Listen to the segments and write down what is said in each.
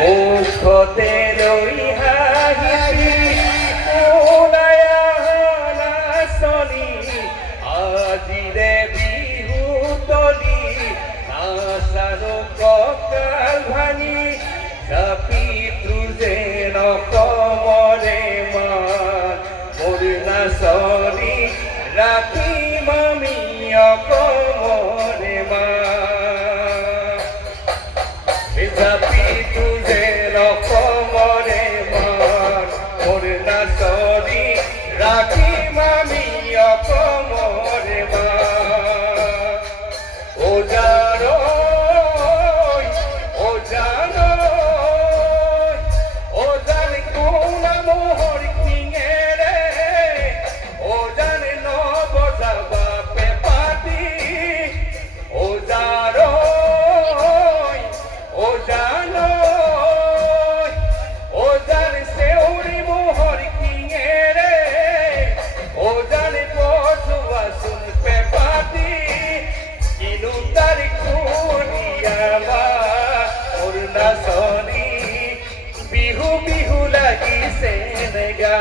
মুখতে ৰৈ হাঁহি ওলায়া নাচনি আজিৰে বিহু তলি নাচাৰো কঁকাল ভাঙি জাপিতো যেন অসমৰে মান মোৰ নাচনি ৰাখিম আমি অসমৰে মান জাপিতো যেন অসমৰে মান মোৰ নাচনি ৰাখিম আমি অসমৰে মান ওজাৰৈ ওজাৰৈ ওজান কোন মোহৰ কিঙেৰে ওজান নবজাবা পেপাতি ওজাৰৈ ওজাৰৈ ওজান চেউৰি মোহৰ কিঙেৰে ওজান পঠোৱা চোন পেপাতি কিনো তাৰি খুলিয়াবা মোৰ নাচনি বিহু বিহু লাগিছে নেগা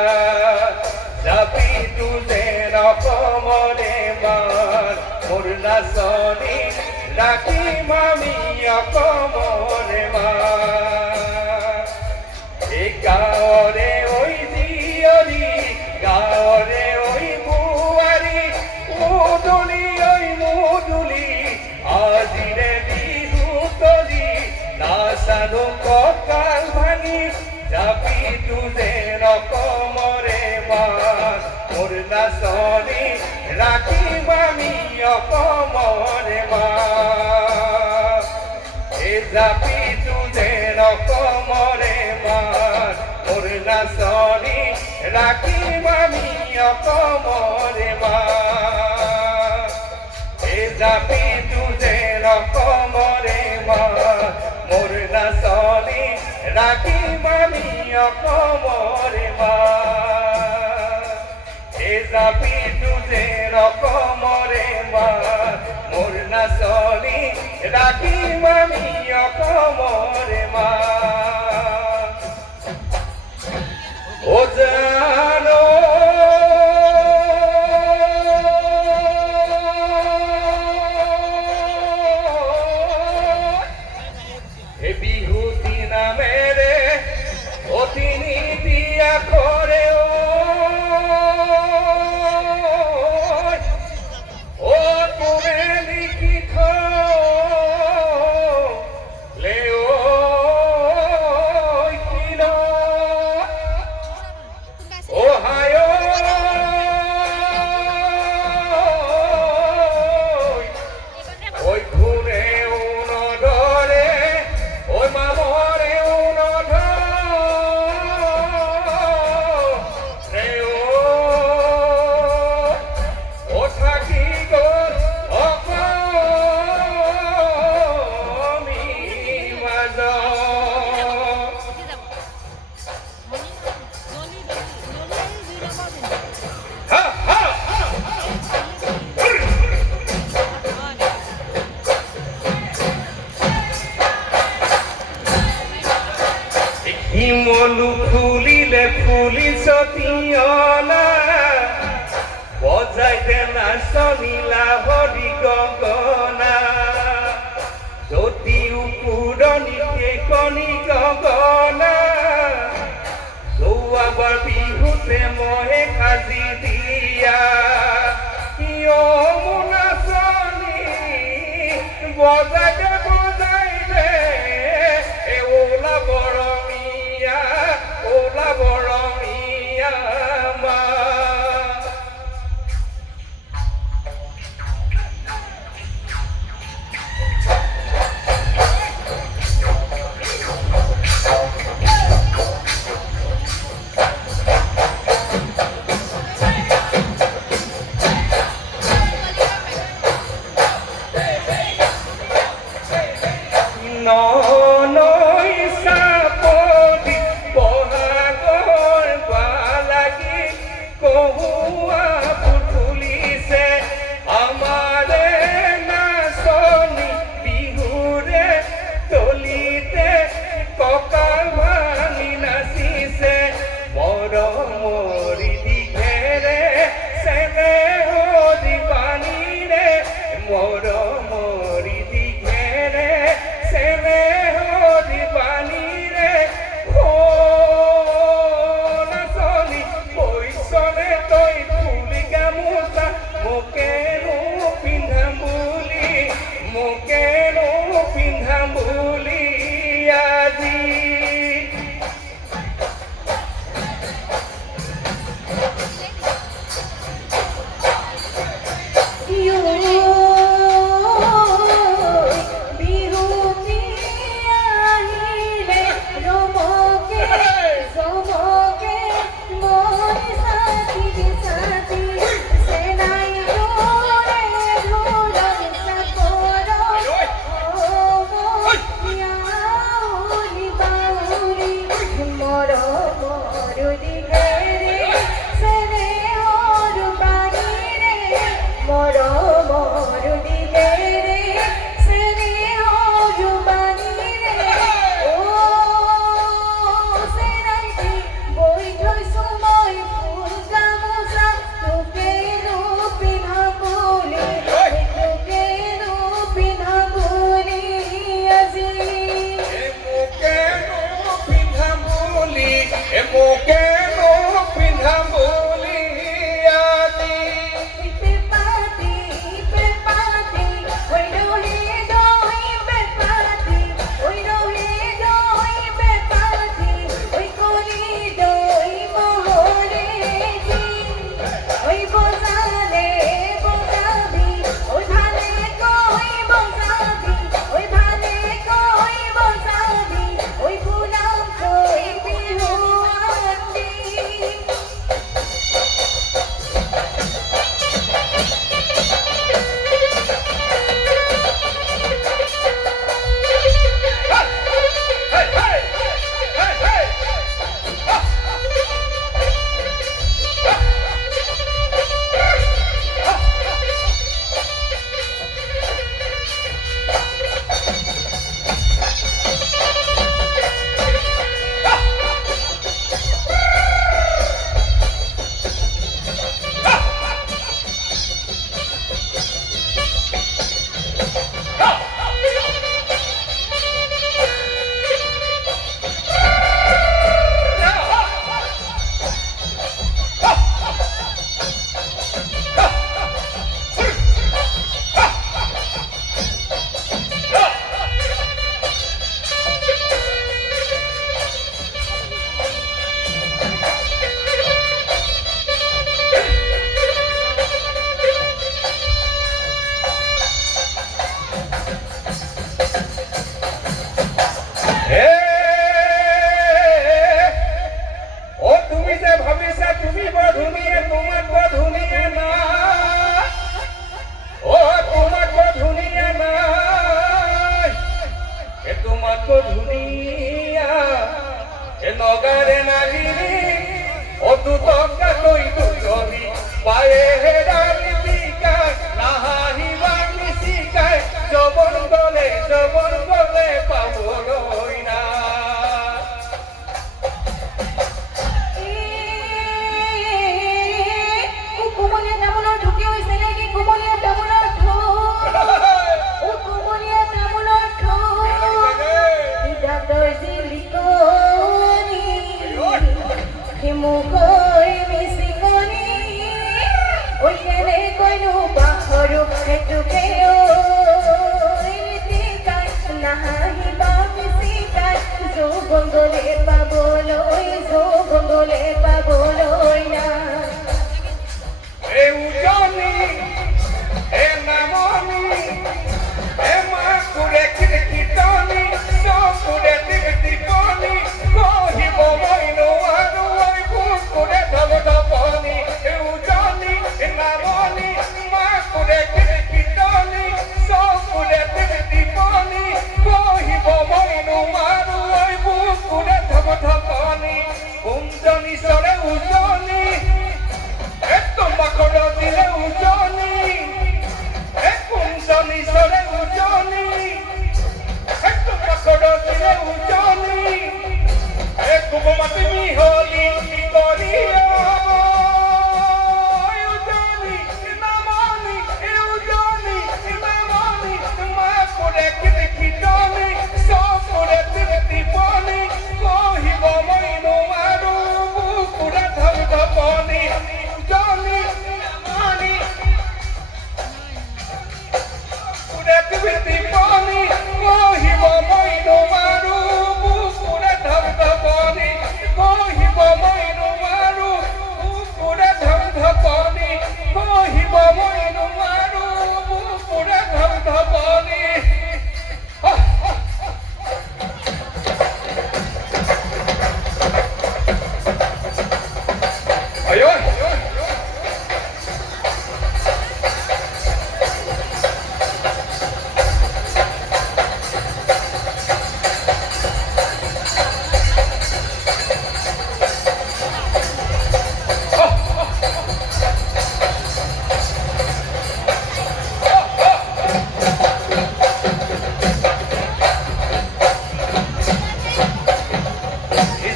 জাপিতো যেন অসমৰে মান মোৰ নাচনি ৰাখিম আমি অসমৰে মান এই গাঁৱৰে ঐ জীয়ৰী গাঁৱৰে ঐ বোৱাৰী মুদুলি ঐ মুদুলি আজিৰে বিহু তলি নাচানো কঁকাল ভাঙি জাপিতো যেন অসমৰে মান মোৰ নাচনি ৰাখিম আমি অসমৰে মান এই জাপিতো যেন অসমৰে মান মোৰ নাচনি ৰাখিম আমি অসমৰে মান এই জাপিতো যেন অসমৰে মান মোৰ নাচনি ৰাখিম আমি অসমৰে মান এই জাপিতো যেন অসমৰে মান মোৰ নাচনি ৰাখিম আমি অসমৰে মান ওজানো এ বিহুতি নামেৰে অতিনি দিয়া কৰে ও তুমি লিখি থলে কিনো ওহায় ওই ঘুরে নধরে ওই মামরে নধরে ও থাকি গল অকমি মাজ শিমলু ফুলিলে ফুলিছ তিয়না বজাই দে নাচনীলা হৰি গগনা যদি উপুৰণিকে কণী গগনা যোৱাবাৰ বিহুতে মহে সাজি দিয়া কিয় মোৰ নাচনী বজাই দে ওলা বৰমীয়া মা নগারে নাগিনী ও তু তকা তৈ দুজনি পায়ে হেরালি পিকায় নাহাহি বাগলি শিকায় জবন গলে পাবো লই না কুমলিয়া তামোলৰ ঢুকি হৈছে নেকি কুমলিয়া তামোলৰ কুমলীয়া তামোলৰ দাঁতৰ জিলিকনি মুখৰ মিচিঙনি ঐ কেনেকৈনো পাহৰো সেইটোকে নাহাহিবা মিচিকাই যৌৱন গলে পাবলৈ না এ উজনি এ নামনি এ মাকুৰে কীৰ্তনি চকুৰে টিপনি কহিব মই নোৱাৰো ঐ বুকুৰে ধপধপনি এ উজনি এ নামনি মাকুৰে কীৰ্তনি চকুৰে টিপনি কহিব মই নোৱাৰো ঐ বুকুৰে ধপধপনি কুঞ্জনি চৰে উজনি তোমাকৰ দিলে উজনি কুঞ্জনি চৰে উজনি তোমাকৰ দিলে উজনি কুমমাতি মিহলি কৰি উজনি নামনি উজনি নামনি মাকুৰে কীৰ্তনি চকুৰে টিপনি কহিব মই নোৱাৰো বুকুৰে ধপধপনি উজনি নামনি টিপনি কহিব মই নোৱাৰো বুকুৰে ধপধপনি কহিব মই নোৱাৰো বুকুৰে ধপধপনি কহিব মই নোৱাৰো বুকুৰে ধপধপনি আয়ো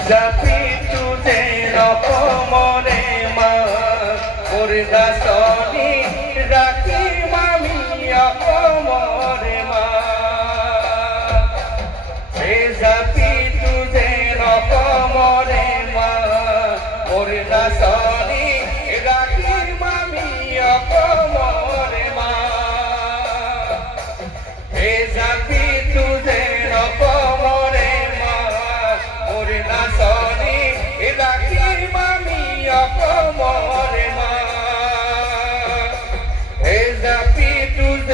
জাপি তুজে নকমৰে মা দাসনি ৰাখি মামি অকমৰে মা জাপি তুজে নকমৰে মা দাসনি ৰাখি মামি অকমৰে মা